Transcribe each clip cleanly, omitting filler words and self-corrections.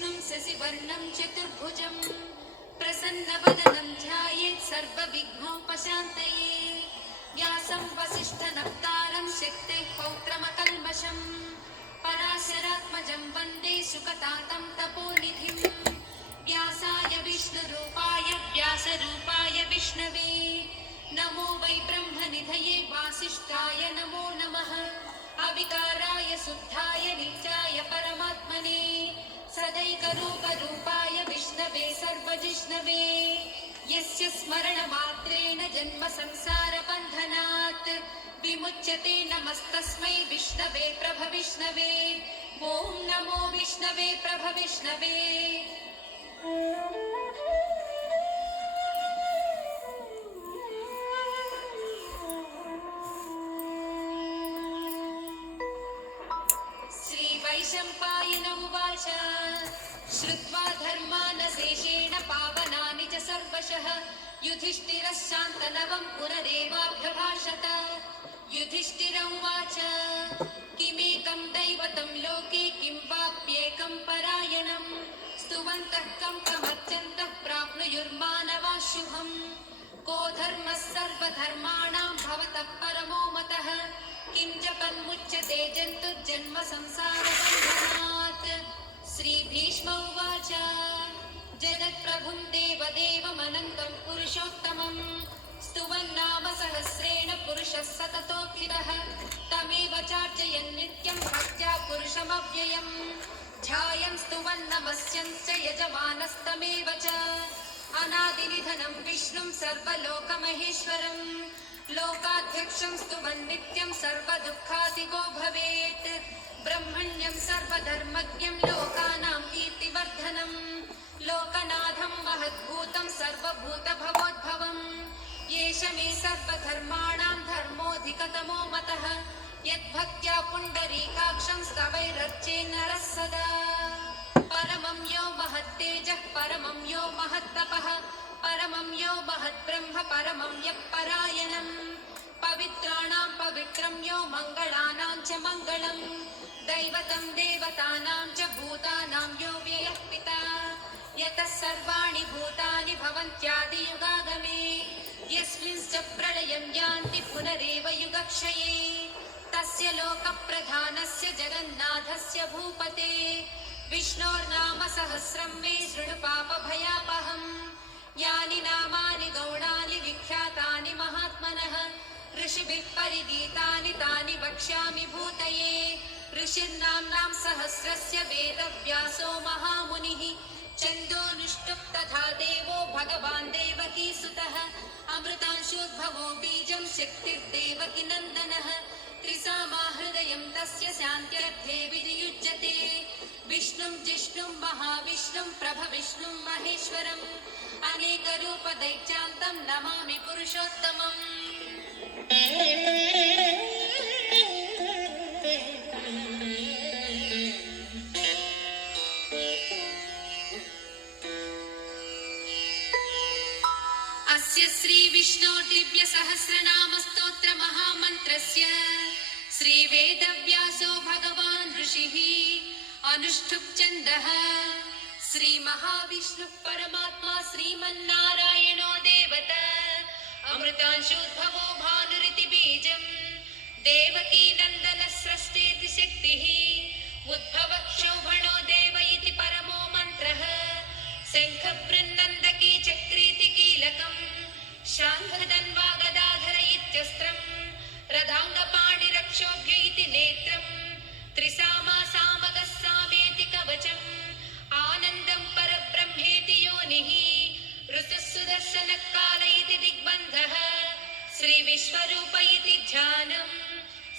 विष्णुं शशिवर्णं चतुर्भुजं प्रसन्नवदनं ध्यायेत् सर्वविघ्नोपशान्तये व्यासं वसिष्ठनप्तारं शक्तेः पौत्रमकल्मषं पराशरात्मजं वन्दे सुकतातं तपोनिधिं व्यासाय विष्णुरूपाय व्यासरूपाय विष्णवे नमो वै ब्रह्मनिधये वासिष्ठाय नमो नमः अविकाराय शुद्धाय नित्याय परमात्मने सदैकरूपरूपाय विष्णवे सर्वजिष्णवे यस्य स्मरणमात्रेण जन्म संसारबन्धनात् विमुच्यते नमस्तस्मै विष्णवे प्रभविष्णवे ॐ नमो विष्णवे प्रभविष्णवे। श्रीवैशम्पायन उवाच श्रुत्वा धर्मानशेषेण पावनानि च सर्वशः युधिष्ठिरः शान्तनवं पुनरेवाभ्यभाषत। युधिष्ठिर उवाच किमेकं दैवतं लोके किं वाप्येकं परायणं स्तुवन्तः कं कमर्चन्तः प्राप्नुयुर्मानवाः शुभम् को धर्मः सर्वधर्माणां भवतः परमो मतः किं जपन्मुच्यते जन्तुर्जन्म संसारबन्धनात्। श्रीभीष्म उवाच जगत्प्रभुं देवदेवमनन्तं पुरुषोत्तमं स्तुवन्नाम सहस्रेण पुरुषः सततोऽखिलः तमेव चार्चयन् नित्यं भक्त्या पुरुषमव्ययम् ध्यायन् स्तुवन्नमस्यञ्च यजमानस्तमेव च अनादिनिधनं विष्णुं सर्वलोकमहेश्वरम् लोकाध्यक्षं स्तुवन् नित्यं सर्वदुःखादिको भवेत् ब्रह्मण्यं सर्वधर्मज्ञं लोकानां कीर्तिवर्धनं लोकनाथं महद्भूतं सर्वभूतभवोद्भवम् येष मे सर्वधर्माणां धर्मोऽधिकतमो मतः यद्भक्त्या पुण्डरीकाक्षं स्तवैरर्चे नरः सदा परमं यो महत्तेजः परमं यो महत्तपः परमं यो महद्ब्रह्म परमं यः परायणं पवित्राणां पवित्रं यो मङ्गलानां च मङ्गलं दैवतं देवतानां च भूतानां यो व्ययः पिता यतः सर्वाणि भूतानि भवन्त्यादियुगागमे यस्मिंश्च प्रलयं यान्ति पुनरेव युगक्षये तस्य लोकप्रधानस्य जगन्नाथस्य भूपते विष्णोर्नाम सहस्रं मे शृणु पापभयापहम् यानि नामानि गौणानि विख्यातानि महात्मनः ऋषिभिः परिगीतानि तानि वक्ष्यामि भूतये ऋषिर्नाम्नां सहस्रस्य वेदव्यासो महामुनिः छन्दोनुष्टुप् तथा देवो भगवान् देवकीसुतः अमृतांशोद्भवो बीजं शक्तिर्देवकी नन्दनः त्रिसामा हृदयं तस्य शान्त्यर्थे विनियुज्यते विष्णुं जिष्णुं महाविष्णुं प्रभविष्णुं महेश्वरम् अनेकरूपदैत्यान्तं नमामि पुरुषोत्तमम्। अस्य श्रीविष्णो दिव्यसहस्रनामस्तोत्र महामन्त्रस्य श्रीवेदव्यासो भगवान् ऋषिः अनुष्ठुप् छन्दः श्रीमहाविष्णुः परमात्मा श्रीमन्नारायणो देवता अमृतांशोद्भवो भानुरिति बीजम् देवकी नन्दनः स्रष्टेति शक्तिः उद्भवः क्षोभणो देव इति परमो मन्त्रः शङ्खबृन्नन्दकी चक्रीति कीलकम् शाङ्खधन्वा गदाधर इत्यस्त्रम् रथाङ्गपाणिरक्षोभ्य इति नेत्रम् त्रिसामा सामगः सामेति कवचम् आनन्दं परब्रह्मेति योनिः ऋतुः सुदर्शनः काल इति दिग्बन्धः श्रीविश्वरूप इति ध्यानम्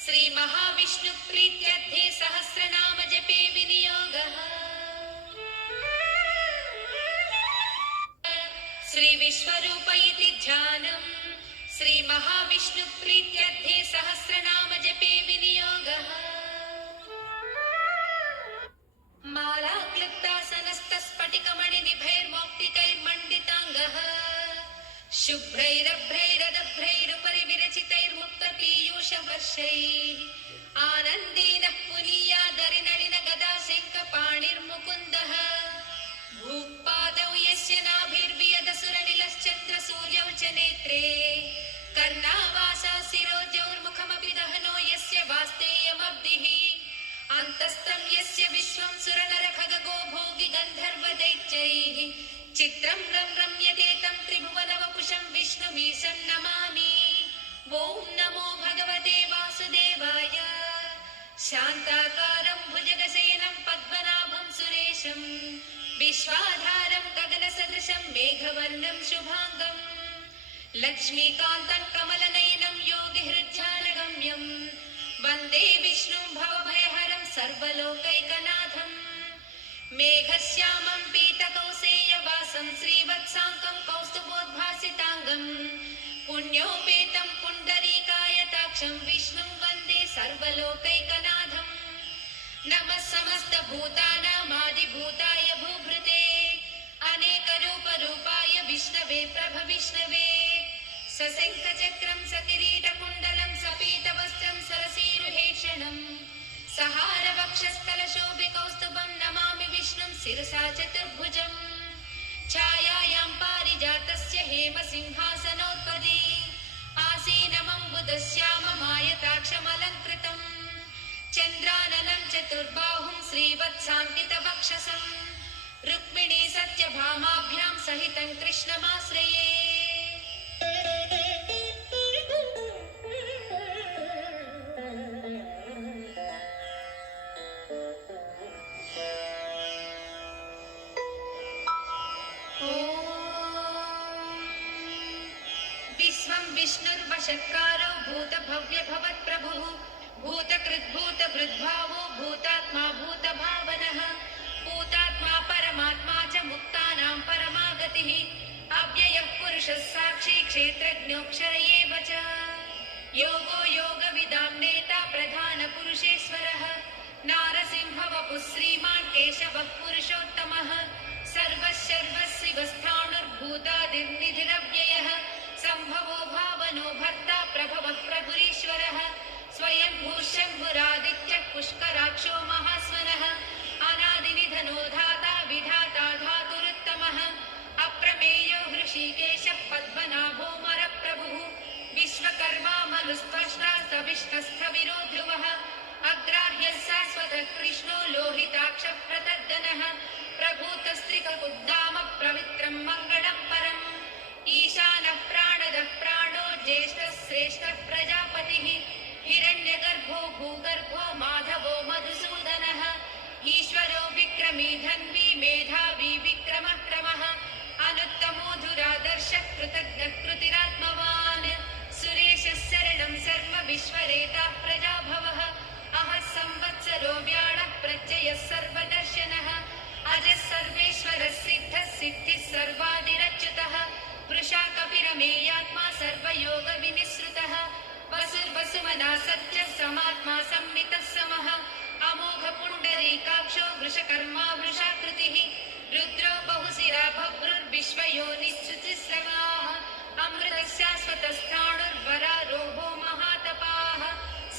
श्रीमहाविष्णुप्रीत्यर्थे सहस्रनाम जपे विनियोगः श्रीविश्वरूप इति ध्यानम् श्रीमहाविष्णुप्रीत्यर्थे सहस्रनाम जपे विनियोगः मालाक्लिप्तासनस्तस्फटिकमणिनिभैर्मौक्तिकैर्मण्डिताङ्गः शुभ्रैरभ्रैरदभ्रैरुपरि विरचितैर्मुक्तपीयूषवर्षैः आनन्देनः पुनीयादरिनलिन गदा शङ्खपाणिर्मुकुन्दः रं रं रम्यते तं त्रिभुवनवपुषं विष्णुमीशं नमामि। ॐ नमो भगवते वासुदेवाय। शान्ताकारं भुजगशयनं पद्मनाभं सुरेशं विश्वाधारं गगनसदृशं मेघवर्णं शुभाङ्गं लक्ष्मीकान्तं कमलनयनं योगिहृज्जानगम्यं वन्दे विष्णुं भवभयहरं सर्वलोकैकनाथम्। मेघश्यामं पीतकौसेयवासं श्रीवत्साङ्कं कौस्तुभोद्भासिताङ्गं पुण्योपेतं पुण्डरीकायताक्षं विष्णुं वन्दे सर्वलोकैकनाथम्। नमः समस्तभूतानामादिभूताय भूभृते अनेकरूपरूपाय विष्णवे प्रभविष्णवे। सशङ्खचक्रं सकिरीटकुण्डलं सपीतवस्त्रं सरसीरुहेक्षणं सहारवक्षस्थलशोभिकौस्तुभं नमामि विष्णुं शिरसा चतुर्भुजम्। छायायां पारिजातस्य हेमसिंहासनोत्पदी आसीनमम्बुदश्याममायताक्षमलङ्कृतम् चन्द्राननं चतुर्बाहुं श्रीवत्साङ्कितवक्षसं रुक्मिणी सत्यभामाभ्यां सहितं कृष्णमाश्रये। विश्वं विष्णुर्वशत्कारो भूतभव्यभवत्प्रभुः भूतकृद्भूतभृद्भावो भूतात्मा भूतभावनः भूतात्मा परमात्मा च मुक्तानां परमागतिः अव्ययः पुरुषः साक्षी क्षेत्रज्ञोऽक्षर एव च योगो योगविदां नेता प्रधानपुरुषेश्वरः नारसिंहवपुः श्रीमान् केशवः पुरुषोत्तमः सर्वशर्वशिवस्थाणुर्भूतादिर्निधिरव्ययः सम्भवो भावनो भर्ता प्रभवः प्रभुरीश्वरः स्वयं भूशम्भुरादित्यः पुष्कराक्षो महास्वनः अनादिनिधनो धाता विधाता धातुरुत्तमः अप्रमेयो हृषीकेशः पद्मनाभो मरप्रभुः विश्वकर्मा मनुस्त्वष्टा सविष्णस्थविरो ध्रुवः अग्राह्यः शाश्वतः कृष्णो लोहिताक्षः प्रतर्दनः प्रभूतस्त्रिककुद्दाम पवित्रं मङ्गलं परम् ईशानः प्राणदः प्राणो ज्येष्ठः श्रेष्ठः प्रजापतिः हिरण्यगर्भो भूगर्भो माधवो मधुसूदनः ईश्वरो विक्रमी धन्वी मेधावी विक्रमः क्रमः अनुत्तमो धुरादर्शः कृतज्ञः कृतिरात्मवान् सुरेशः शरणं सर्व विश्वरेता प्रजाभवः अहः संवत्सरो व्याळः प्रत्ययः सर्वदर्शनः अजः सर्वेश्वरः सिद्धः सिद्धिः सर्वादिरच्युतः वृषा कपिरमेयात्मा सर्वयोगविनिसृतः वसुर्वसुमना सत्यः समात्मा संमितः समः अमोघ पुण्डरीकाक्षो वृषकर्मा वृषाकृतिः रुद्रो बहुशिरा भभ्रुर्विश्वयोनिश्चुतिस्रवाः अमृतः शाश्वतस्थाणुर्वरारोहो महातपाः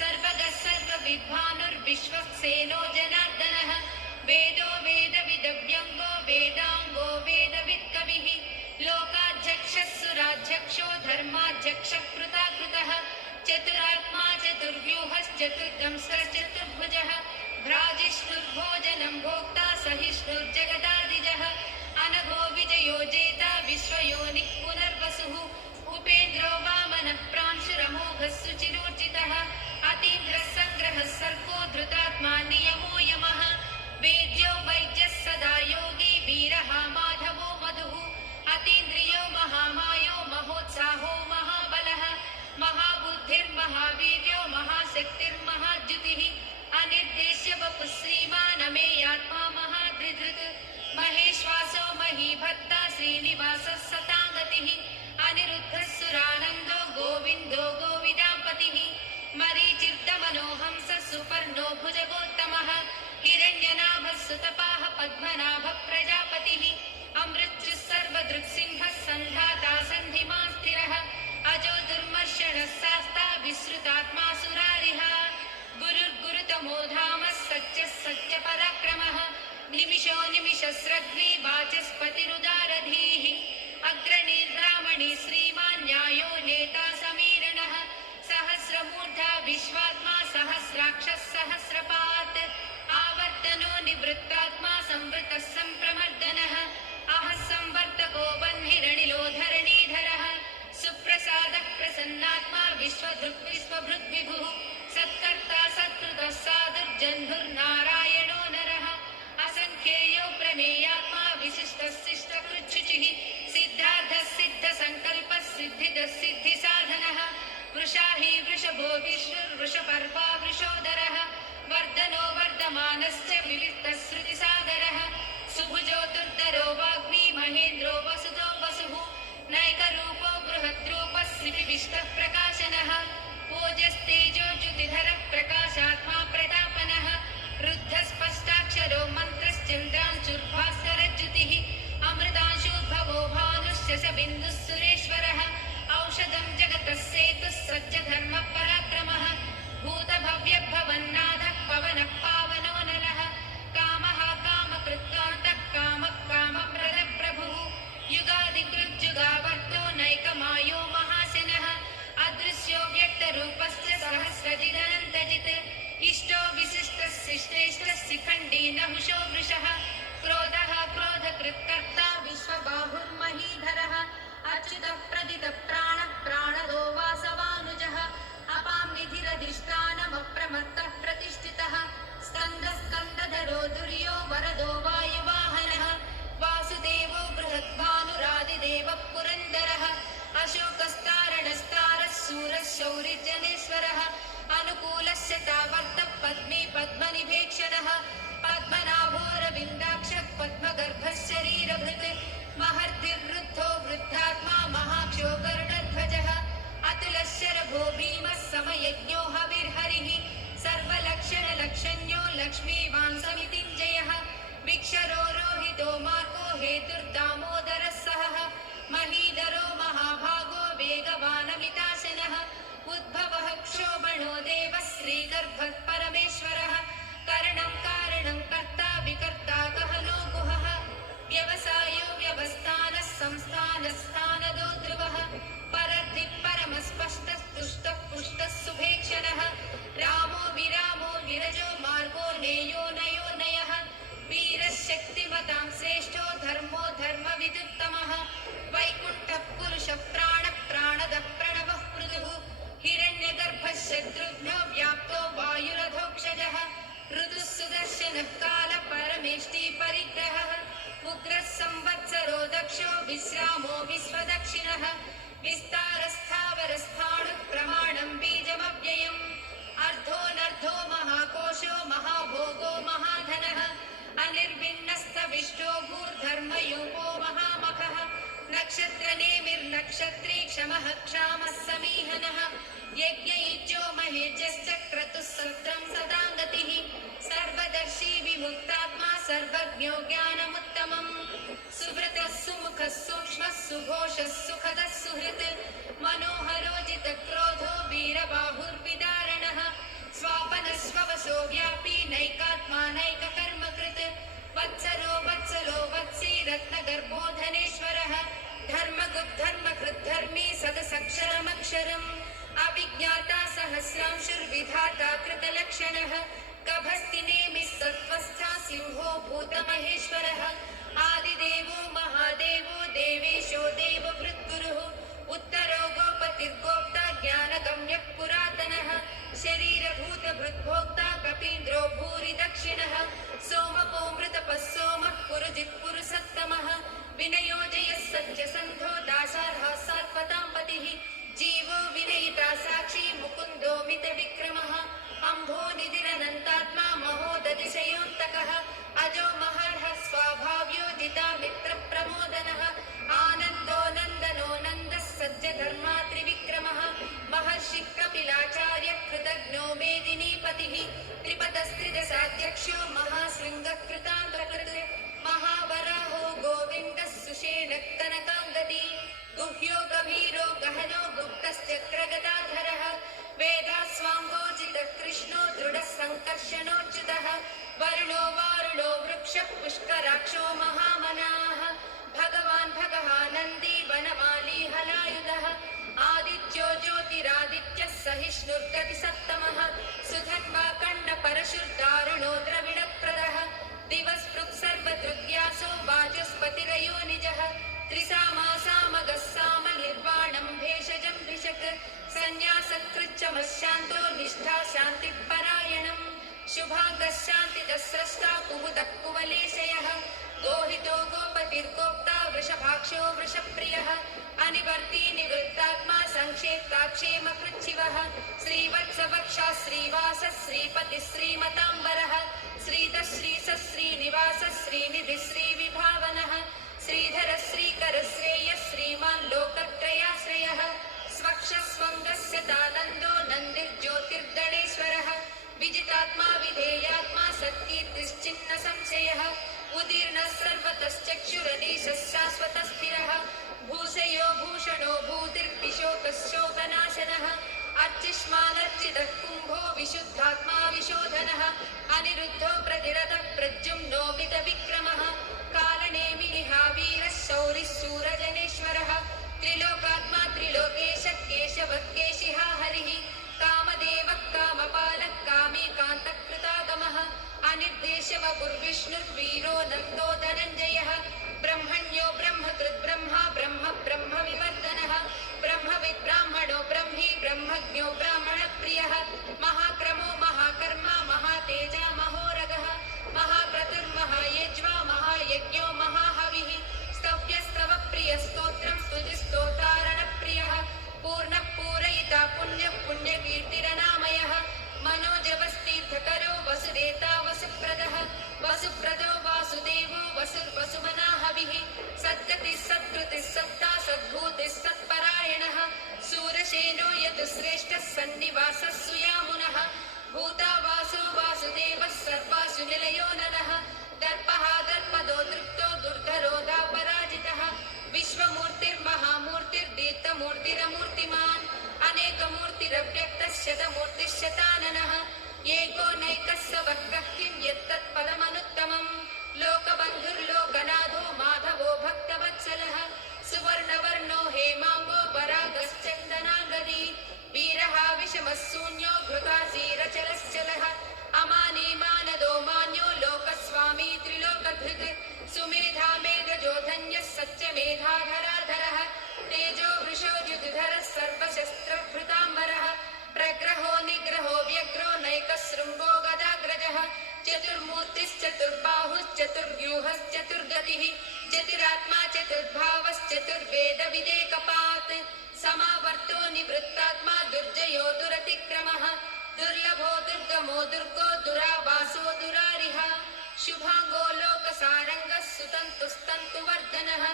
सर्वगः सर्वविद्वानुर्विश्वक्सेनो जनार्दनः वेदो वेदविदव्यङ्गो वेदाङ्गो वेदवित्कविः लोकाध्यक्षः सुराध्यक्षो धर्माध्यक्षः कृताकृतः चतुरात्मा चतुर्व्यूहश्चतुर्दंश्रश्चतुर्भुजः भ्राजिष्णुर्भोजनं भोक्ता सहिष्णुर्जगदादिजः अनघो विजयो जेता विश्वयोनिः पुनर्वसुः उपेन्द्रो वामनः प्रांशुरमोघः सुचिरोर्जितः अतीन्द्रः सङ्ग्रहः सर्गो धृतात्मा नियमो यमः वेद्यो वैद्यः सदा योगी वीरः माधवो मधुः अतीन्द्रियो महामायो महोत्साहो महाबलः महाबुद्धिर्महावीर्यो महाशक्तिर्महाद्युतिः अनिर्देश्य वपुः श्रीमानमेयात्मा महाधृधृत् महेश्वासो महीभक्ता श्रीनिवासः सताङ्गतिः अनिरुद्धः सुरानन्दो गोविन्दो गोविदाम्पतिः मरीचिर्दमनोहंसः सुपर्णो भुजगोत्तमः हिरण्यनाभः सुतपाः पद्मनाभः प्रजापतिः अमृत्युः सर्वदृक्सिंहः सन्धाता सन्धिमान् स्थिरः अजो दुर्मर्षणः शास्ता विश्रुतात्मा सुरारिः गुरुर्गुरुतमो धामः सत्यः सत्यपराक्रमः निमिषो निमिषस्रग्वी वाचस्पतिरुदारधीः अग्रणीर्ब्राह्मणी श्रीमान् न्यायो नेता समीरणः सहस्रमूर्धा विश्वात्मा सहस्राक्षः सहस्रपात् आवर्तनो निवृत्तात्मा संवृतः सम्प्रमर्दनः अहः संवर्तको प्रसादः प्रसन्नात्मा विश्वधृक् विश्वभृद् विभुः सत्कर्ता सत्कृतः साधुर्जन्धुर्नारायणो नरः असंख्येयो प्रमेयात्मा विशिष्टः शिष्टकृच्छुचिः सिद्धार्थः सिद्धसङ्कल्पः सिद्धिदः सिद्धिसाधनः वृषा हि वृषभो विश्रुर्वृषपर्वा वृषोदरः वर्धनो वर्धमानश्च विविक्तः श्रुतिसागरः सुभुजो दुर्धरो वाग्मी महेन्द्रो वसुतो वसुः नैकरूपो बृहद्रूपः श्रीविष्टः प्रकाशनः ओजस्तेजो ज्युतिधरः प्रकाशात्मा प्रतापनः रुद्धस्पष्टाक्षरो मन्त्रश्चन्द्रांशुर्भास्करज्युतिः अमृतांशुद्भवो भानुश्च स बिन्दुः सुरेश्वरः औषधं जगतः सेतुः सज्जधर्मपराक्रमः भूतभव्यभवन्नाथः पवनः पावनो नलः कामः कामकृत्कान्तः कामः कामप्रदप्रभुः युगादिकृज्जुगावर्तो नैकमायो महाशनः अदृश्यो व्यक्तरूपश्च सहस्रजिदनन्तजित् इष्टो विशिष्टः शिष्टेष्टः शिखण्डी नहुषो वृषः क्रोधः क्रोधकृत्कर्ता विश्वबाहुर्महीधरः अच्युतः प्रदितः प्राणः प्राणदो वासवानुजः अपां निधिरधिष्ठानमप्रमत्तः प्रतिष्ठितः स्कन्दः स्कन्दधरो दुर्यो वरदो वायुवाहनः वासुदेवो बृहद्भानुरादिदेवः पुरन्दरः अशोकस्तारणस्तारः शूरः शौरिजनेश्वरः अनुकूलस्य तावर्तः पद्मे पद्मनिभेक्षणः पद्मनाभोरविन्दाक्षः पद्मगर्भः शरीरभृत् महर्तिर्वृद्धो वृद्धात्मा महाक्षो गरुडध्वजः अतुलशरभो भीमः समयज्ञो हविर्हरिः सर्वलक्षणलक्षण्यो लक्ष्मीवान् समितिञ्जयः विक्षरो रोहितो मार्गो हेतुर्दामोदरः सहः महीधरो महाभागो वेगवानमिताशनः उद्भवः क्षोभणो देवः श्रीगर्भः परमेश्वरः करणं कारणं कर्ता विकर्ता गहनो गुहः व्यवसायो व्यवस्थानः संस्थानस्थानदो ध्रुवः परद्धि परमस्पष्टस्तुष्टः पुष्टः सुभेक्षणः रामो विरामो विरजो मार्गो नेयो नयो नयः वीरः शक्तिमतां श्रेष्ठो धर्मो धर्मविदुत्तमः वैकुण्ठः पुरुषः प्राणः प्राणदः प्रणवः पृथुः हिरण्यगर्भः शत्रुघ्नो व्याप्तो वायुरधोक्षजः ऋतुः सुदर्शनः कालः परमेष्टि परिग्रहः उग्रः संवत्सरो दक्षो विश्रामो विश्वदक्षिणः विस्तारस्थावरस्थाणुः प्रमाणं बीजमव्ययम् अर्धोऽनर्धो महाकोशो महाभोगो महाधनः अनिर्विण्णस्तविष्टो भूर्धर्मयूपो महामखः नक्षत्रनेमिर्नक्षत्री क्षमः क्षामः समीहनः यज्ञयुज्यो महेज्यश्च क्रतुः सत्रं सदा गतिः सर्वदर्शी विमुक्तात्मा सर्वज्ञो ज्ञानमुत्तमम् सुव्रतः सुमुखः सूक्ष्मः सुघोषः सुखदः सुहृत् मनोहरोजितक्रोधो वीरबाहुर्विदारणः स्वापनस्ववशो व्यापी नैकात्मा नैककर्मकृत् वत्सरो वत्सलो वत्सी रत्नगर्भो धनेश्वरः धर्मगुप्धर्मकृद्धर्मी सदसक्षरमक्षरम् अभिज्ञाता सहस्रांशुर्विधाता कृतलक्षणः कभस्तिनेमिः सत्त्वस्था सिंहो भूतमहेश्वरः आदिदेवो महादेवो देवेशो देवभृद्गुरुः उत्तरो गोपतिर्गोप्ता ज्ञानगम्यः पुरातनः शरीरभूतभृद्भोक्ता कपीन्द्रो भूरि दक्षिणः सोमपो मृतपः सोमः पुरुजित् पुरुषत्तमः विनयोजयः सत्यसन्धो दासार्हः सात्वतां पतिः जीवो विनयिता साक्षी मुकुन्दो मितविक्रमः अम्भो निधिरनन्तात्मा महोदतिशयोऽन्तकः अजो महर्हः स्वाभाव्योदिता मित्रप्रमोदनः आनन्दो नन्दनो नन्दः सज्जधर्मा त्रिविक्रमः महर्षिः कपिलाचार्य कृतज्ञो मेदिनीपतिः त्रिपदस्त्रिदशाध्यक्षो महाशृङ्गः कृतान्तकृत् महावराहो गोविन्दः सुषेणः कनकाङ्गदी गुह्यो गभीरो गहनो गुप्तश्चक्रगदाधरः वेदास्वाङ्गोजितः कृष्णो दृढः सङ्कर्षणोच्युतः वरुणो वारुणो वृक्षः पुष्कराक्षो महामनाः भगवान् भगवानन्दी वनमाली हलायुधः आदित्यो ज्योतिरादित्यः सहिष्णुर्गतिसत्तमः सुधन्वा कण्डपरशुर्दारुणो द्रविणप्रदः दिवस्पृक् सर्वदृग्यासो वाचस्पतिरयो निजः त्रिसामा सामगः साम निर्वाणं भेषजं शमः शान्तो निष्ठा शान्तिपरायणम् शुभाङ्गः शान्तिदः स्रष्टा कुमुदः कुवलेशयः गोहितो गोपतिर्गोप्ता वृषभाक्षो वृषप्रियः अनिवर्ती निवृत्तात्मा संक्षेप्ताक्षेमकृच्छिवः श्रीवत्सवक्षा श्रीवासः श्रीपतिः श्रीमताम्बरः श्रीधः श्रीसः श्रीनिवासः श्रीनिधिः श्रीविभावनः श्रीधर श्रीकर श्रेयः श्रीमान् लोकत्रयाश्रयः स्वक्षस्वङ्गस्य तानन्दो नन्दिर्ज्योतिर्गणेश्वरः विजितात्मा विधेयात्मा सत्कीर्तिश्चिन्न संशयः उदीर्णः सर्वतश्चक्षुरधीशः शाश्वतः स्थिरः भूषयो भूषणो भूतिर्विशोकः शोकनाशनः अर्चिष्मानर्चितः कुम्भो विशुद्धात्मा विशोधनः अनिरुद्धो प्रतिरथः प्रद्युम्नो विदविक्रमः कालनेमिनिहावीरः शौरिः शूरजनेश्वरः त्रिलोकात्मा त्रिलोकेशः केशवः केशिहा हरिः कामदेवः कामपालः कामेकान्तकृतागमः अनिर्देशवपुर्विष्णुर्वीरो नन्दो धनञ्जयः ब्रह्मण्यो ब्रह्मकृत् ब्रह्मा ब्रह्म ब्रह्म विवर्धनः ब्रह्मविद् ब्राह्मणो ब्रह्मी ब्रह्मज्ञो ब्राह्मणप्रियः महाक्रमो महाकर्मा महातेजा महोरगः महाक्रतुर्महायज्वा महायज्ञो महाहविः स्तव्यस्तवप्रियस्तोत्रं स्तुतिस्तोतारणप्रियः पूर्णः पूरयिता पुण्यः पुण्यकीर्तिरनामयः मनोजवस्तीर्थकरो वसुदेता वसुप्रदः वसुप्रदो वासुदेवो वसुर्वसुमनाहविः सद्गतिः सत्कृतिः सत्ता सद्भूतिः सत्परायणः शूरसेनो यदुश्रेष्ठः सन्निवासः सुयामुनः भूता वासो वासुदेवः सर्वासु निलयो नरः दर्पः दर्पदो दृप्तो दुर्धरो दापराजितः विश्वमूर्तिर्महामूर्तिर्दीप्तमूर्तिरमूर्तिमान् अनेकमूर्तिरव्यक्तः शतमूर्तिः शताननः एको नैकः स वक्रः किं यत्तत्पदमनुत्तमम् लोकबन्धुर्लोकनाथो माधवो भक्तवत्सलः सुवर्णवर्णो हेमाङ्गो परागश्चन्दनाङ्गदी वीरः विषमः शून्यो घृतासीरचलश्चलः अमानी मानदो मान्यो लोकस्वामी त्रिलोकधृत् सुमेधा मेधजो धन्यः सत्यमेधाधराधरः तेजो वृषो युधरः सर्वशस्त्रभृताम्बरः प्रग्रहो निग्रहो व्यग्रो नैकशृङ्गो गदाग्रजः चतुर्बाहुश्चतुर्व्यूहश्चतुर्गतिः चतुरात्मा चतुर्भावश्चतुर्वेदविदेकपात् समावर्तो निवृत्तात्मा दुर्जयो दुरतिक्रमः दुर्लभो दुर्गमो दुर्गो दुरावासो दुरारिः शुभाङ्गो लोकसारङ्गः सुतन्तुस्तन्तुवर्धनः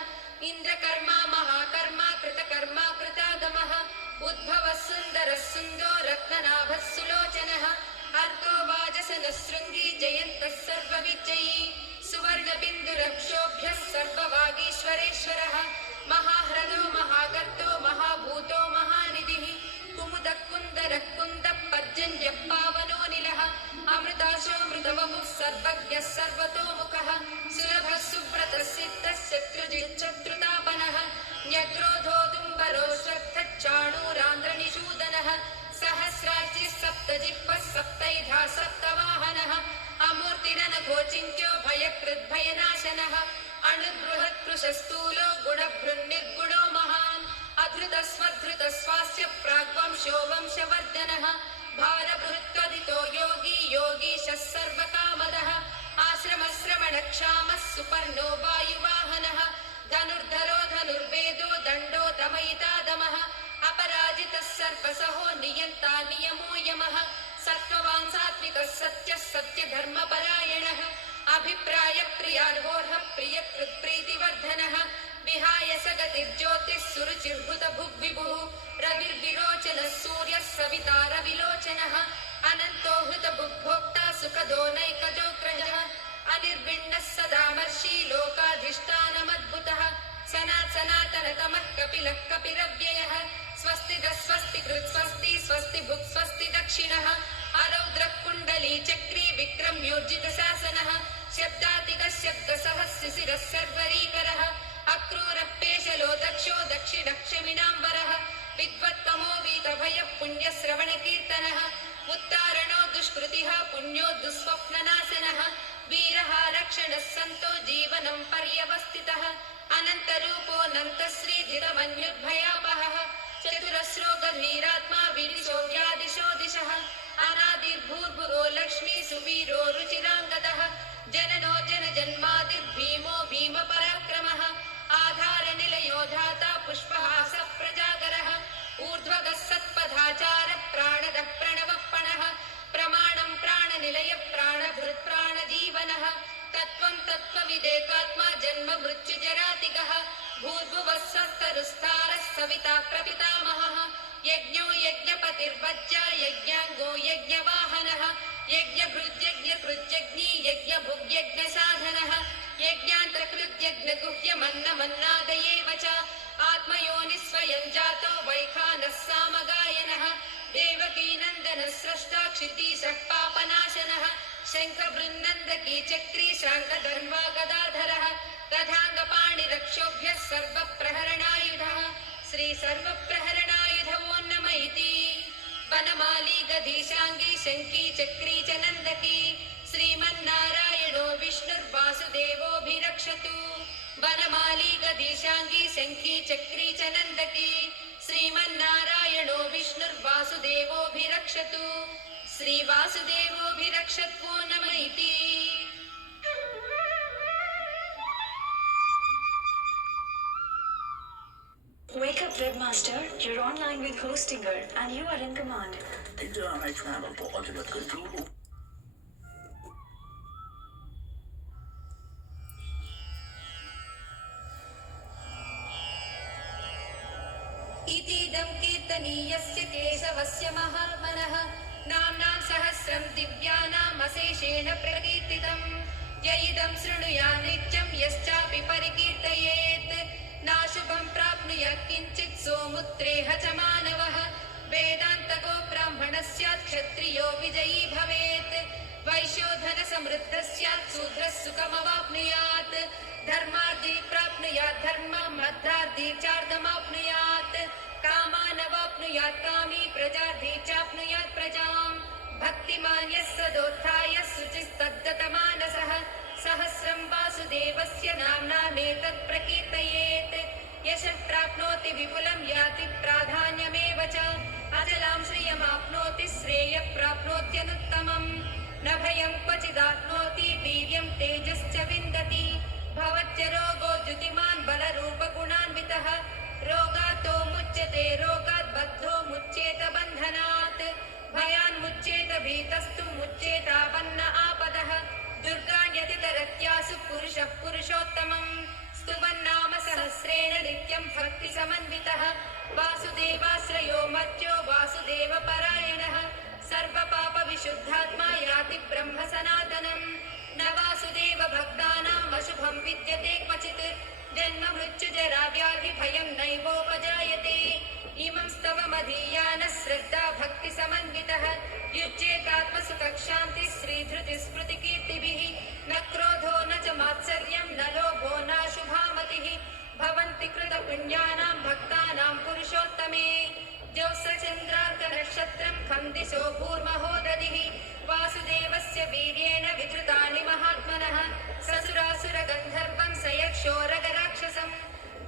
इन्द्रकर्मा महाकर्मा कृतकर्मा कृतागमः उद्भवः सुन्दरः सुन्दो रत्ननाभः सुलोचनः अर्को वाजसनः शृङ्गी जयन्तः सर्वविजयी सुवर्णबिन्दुरक्षोभ्यः सर्ववागीश्वरेश्वरः महाह्रदो महागर्तो महाभूतो महानिधिः कुमुदः कुन्दरः कुन्दः पर्जन्यः पावनोऽनिलः अमृताशोऽमृतवपुः सर्वज्ञः सर्वतोमुखः सुलभः सुव्रतः सिद्धः शत्रुजिच्छत्रुतापनः न्यग्रोधोदुम्बरो श्रद्धच्चाणूरान्ध्रनिषूदनः सहस्रार्चिः सप्तजिह्वः सप्तैधा सप्तवाहनः अमूर्तिरनघोचिन्त्यो भयकृद्भयनाशनः अणुबृहत्कृशस्थूलो गुणभृन्निर्गुणो महान् अधृतस्वधृतस्वास्य प्राग्वंशो वंशवर्धनः भारबृहत्कदितो योगी योगीशः सर्वकामदः आश्रमश्रवणक्षामः सुपर्णो वायुवाहनः धनुर्धरो धनुर्वेदो दण्डो दमयितादमः अपराजितः सर्वसहो नियन्ता नियमो यमः सत्त्ववान् सात्विकः सत्यः सत्यधर्मपरायणः अभिप्रायप्रियार्होर्हः प्रियकृत्प्रीतिवर्धनः विहाय सगतिर्ज्योतिः सुरुचिर्हृतभुग्विभुः रविर्विरोचनः सूर्यः सविता रविलोचनः अनन्तो हृतभुग्भोक्ता सुखदो नैकजोग्रजः अनिर्विण्णः सदामर्षि लोकाधिष्ठानमद्भुतः सनातनतमः कपिलः कपिरव्ययः स्वस्तिदः स्वस्तिकृत् स्वस्ति स्वस्ति भुक् स्वस्ति दक्षिणः आरौद्रः कुण्डली चक्री विक्रम्योर्जितशासनः शब्दातिगः शब्दसहस्रशिरः सर्वरीकरः अक्रूरः पेशलो दक्षो दक्षिणः क्षमिणाम्बरः विद्वत्तमो वीतभयः पुण्यश्रवणकीर्तनः उत्तारणो दुष्कृतिः पुण्यो दुःस्वप्ननाशनः वीरः रक्षणः सन्तो जीवनं पर्यवस्थितः अनन्तरूपोऽनन्तश्रीधिरमन्युद्भयापहः चतुरस्रो गभीरात्मा विदिशो व्यादिशो दिशः अनादिर्भूर्भुवो लक्ष्मी सुवीरो रुचिराङ्गदः जननो जनजन्मादिर्भीमो भीमपराक्रमः आधारनिलयो धाता पुष्पहास प्रजागरः ऊर्ध्वगः सत्पथाचारः प्राणदः प्रणवप्पणः प्रमाणं प्राणनिलय प्राणभृत् प्राणजीवनः तत्त्वं तत्त्वविदेकात्मा जन्म मृत्युजरातिगः भूर्भुवः सत्तरुस्तारः सविता प्रपितामहः यज्ञो यज्ञपतिर्वज्जा यज्ञाङ्गो यज्ञवाहनः यज्ञभृद्यज्ञकृत्यग्नि यज्ञभुग्यज्ञसाधनः यज्ञान्तकृत्यज्ञगुह्यमन्नमन्नादयेव च आत्मयोनिस्वयं जातो वैखानः सामगायनः देवकीनन्दनः स्रष्टा क्षितीशः पापनाशनः शङ्खबृन्नन्दकी चक्री शाङ्खधर्मा गदाधरः तथाङ्गपाणिरक्षोभ्यः सर्वप्रहरणायुधः श्री सर्वप्रहरणायुध वो नम इति वनमाली गधीशाङ्गी शङ्की चक्री च नन्दकी श्रीमन्नारायणो विष्णुर्वासुदेवोऽभिरक्षतु वनमाली गधीशाङ्गी शङ्की चक्री च नन्दकी श्रीमन्नारायणो विष्णुर्वासुदेवोऽभिरक्षतु श्रीवासुदेवोऽभिरक्षत्वो नम इति Wake up, Webmaster. You're online with Hostinger and you are in command. Internet travel for ultimate control. इतीदं कीर्तनीयस्य केशवस्य महात्मनः नाम्नां सहस्रं दिव्यानाम् अशेषेण प्रकीर्तितम् य इदं शृणुयात् नित्यं यश्चापि परिकीर्तयेत् नाशुभं प्राप्नुयात् किञ्चित् सोमुत्रेह च मानवः वेदान्तको ब्राह्मणः स्यात् क्षत्रियो विजयी भवेत् वैश्योधन समृद्धः स्यात् शूद्रः सुखमवाप्नुयात् धर्मार्थी प्राप्नुयात् धर्मम् अर्थार्थी चार्धमाप्नुयात् कामानवाप्नुयात् कामी प्रजार्थी चाप्नुयात् प्रजाम् भक्तिमान् यः सदोत्थाय शुचिस्तद्गतमानसः सहस्रं वासुदेवस्य नाम्नामेतत् प्रकीर्तयेत् यशः प्राप्नोति विपुलं याति प्राधान्यमेव च अचलां श्रियमाप्नोति श्रेयः प्राप्नोत्यनुत्तमम् न भयं क्वचिदाप्नोति वीर्यं तेजश्च विन्दति भवत्य रोगो द्युतिमान् बलरूपगुणान्वितः रोगातो मुच्यते रोगात् बद्धो मुच्येत बन्धनात् भयान्मुच्येत भीतस्तु मुच्येतावन्न आपदः दुर्गाण्यतितरत्यासु पुरुषः पुरुषोत्तमम् स्तुवन्नाम सहस्रेण नित्यं भक्तिसमन्वितः वासुदेवाश्रयो मर्त्यो वासुदेवपरायणः सर्वपापविशुद्धात्मा याति ब्रह्म सनातनम् न वासुदेव भक्तानाम् अशुभं विद्यते क्वचित् जन्म मृत्युजरा व्याधि भयं नैवोपजायते इमं स्तवमधीयानः श्रद्धा भक्तिसमन्वितः युज्येतात्मसुखक्षान्ति श्रीधृतिस्मृतिकीर्तिभिः न क्रोधो न च मात्सर्यं न लोभो नाशुभामतिः भवन्ति कृतपुण्यानां भक्तानां पुरुषोत्तमे ज्योत्स्रचन्द्रार्कनक्षत्रं खं दिशो भूर्महोदधिः वासुदेवस्य वीर्येण विधृतानि महात्मनः ससुरासुरगन्धर्वं स यक्षोरगराक्षसम्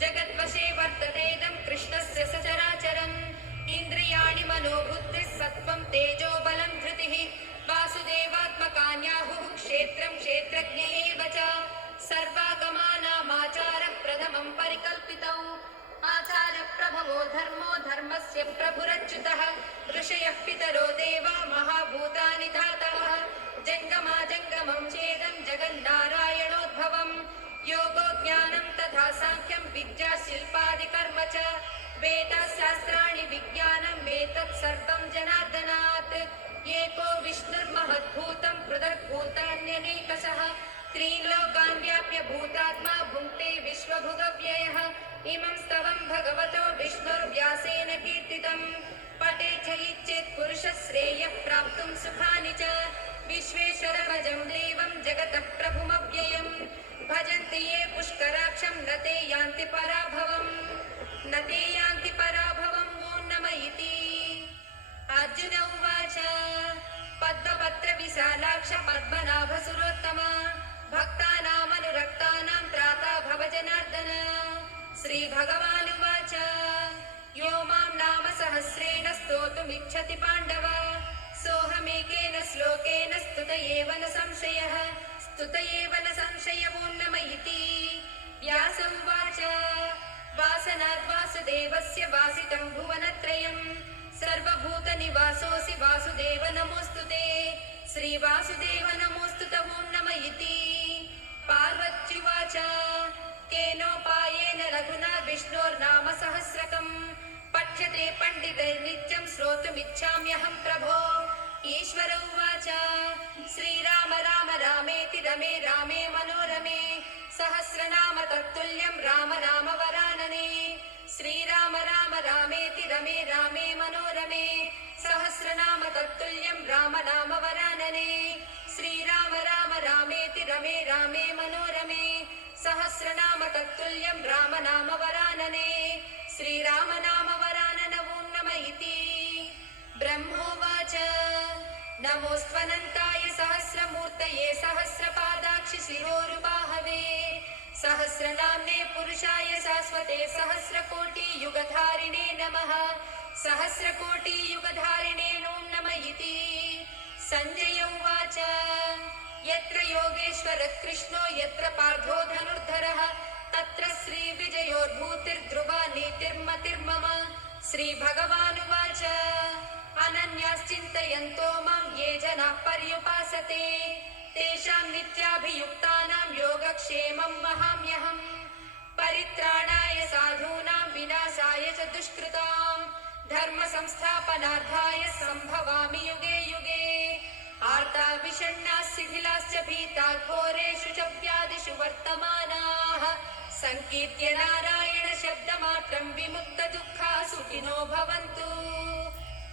जगद्वशे वर्ततेदं कृष्णस्य सचराचरम् इन्द्रियाणि मनोबुद्धिः सत्त्वं तेजो बलं धृतिः वासुदेवात्मकान्याहुः क्षेत्रं क्षेत्रज्ञ एव च सर्वागमानामाचारः प्रथमं परिकल्पितौ आचारप्रभवो धर्मो धर्मस्य प्रभुरच्युतः ऋषयः पितरो देवा महाभूतानि धातवः जङ्गमाजङ्गमं चेदं जगन्नारायणोद्भवम् योगो ज्ञानं तथा साङ्ख्यं विद्या शिल्पादिकर्म च वेदशास्त्राणि विज्ञानम् एतत् सर्वं जनार्दनात् एको विष्णुर्महद्भूतं पृथग्भूतान्यनेकशः त्रीलोकान् व्याप्य भूतात्मा भुङ्क्ते विश्वभुगव्ययः इमं स्तवं भगवतो विष्णुर्व्यासेन कीर्तितम् पठे च इच्छेत् पुरुषः श्रेयः प्राप्तुं सुखानि च विश्वेश्वरमजं देवं जगतः प्रभुमव्ययम् भजन्ति ये पुष्कराक्षं न ते यान्ति पराभवम् न ते यान्ति पराभवम् वो नम इति अर्जुन उवाच पद्मपत्रविशालाक्ष पद्मनाभसुरोत्तम भक्तानामनुरक्तानां त्राता भव जनार्दन श्रीभगवानुवाच यो मां नाम स्तुत एव न संशयः स्तुत एव न संशयवोन्नम इति व्यास उवाच वासनाद् वासुदेवस्य वासितं भुवनत्रयम् सर्वभूतनिवासोऽसि वासुदेव नमोऽस्तु ते श्रीवासुदेव नमोऽस्तु ते ॐ नमः इति पार्वत्युवाच केनोपायेन रघुना विष्णोर्नाम सहस्रकम् पठ्यते पण्डितैर्नित्यं श्रोतुमिच्छाम्यहं प्रभो ईश्वर उवाच श्रीराम राम रामेति रमे रामे मनोरमे सहस्रनाम तत्तुल्यं राम नाम वरानने श्रीराम राम रामेति रमे रामे मनोरमे सहस्रनाम तत्तुल्यं राम नाम वरानने श्रीराम राम रामेति रमे रामे मनोरमे सहस्रनाम तत्तुल्यं राम नाम वरानने श्रीराम नाम वरानन ॐ नमः इति ब्रह्मोवाच नमोऽस्त्वनन्ताय सहस्रमूर्तये सहस्रपादाक्षि शिरोरुबाहवे सहस्रनाम्ने पुरुषाय शाश्वते सहस्रकोटियुगधारिणे नमः सहस्रकोटियुगधारिणे ॐ नमः इति सञ्जय उवाच यत्र योगेश्वरः कृष्णो यत्र पार्थो धनुर्धरः तत्र श्रीविजयोर्भूतिर्ध्रुवा नीतिर्मतिर्मम श्रीभगवानुवाच अनन्याश्चिन्तयन्तो मां ये जनाः पर्युपासते तेषां नित्याभियुक्तानां योगक्षेमं वहाम्यहम् परित्राणाय साधूनां विनाशाय च दुष्कृतां धर्म संस्थापनार्थाय सम्भवामि युगे युगे आर्ता विषण्णाः शिथिलाश्च भीताः घोरेषु च व्याधिषु वर्तमानाः संकीर्त्य नारायण शब्दमात्रं विमुक्तदुःखाः सुखिनो भवन्तु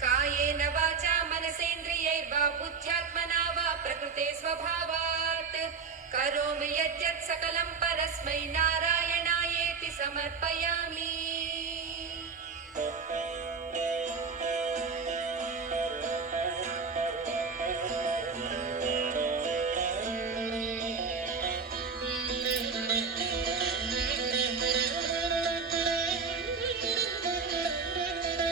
कायेन वाचा मनसेन्द्रियैर्वा बुद्ध्यात्मना वा प्रकृते स्वभावात् करोमि यद्यत् सकलं परस्मै नारायणायेति समर्पयामि।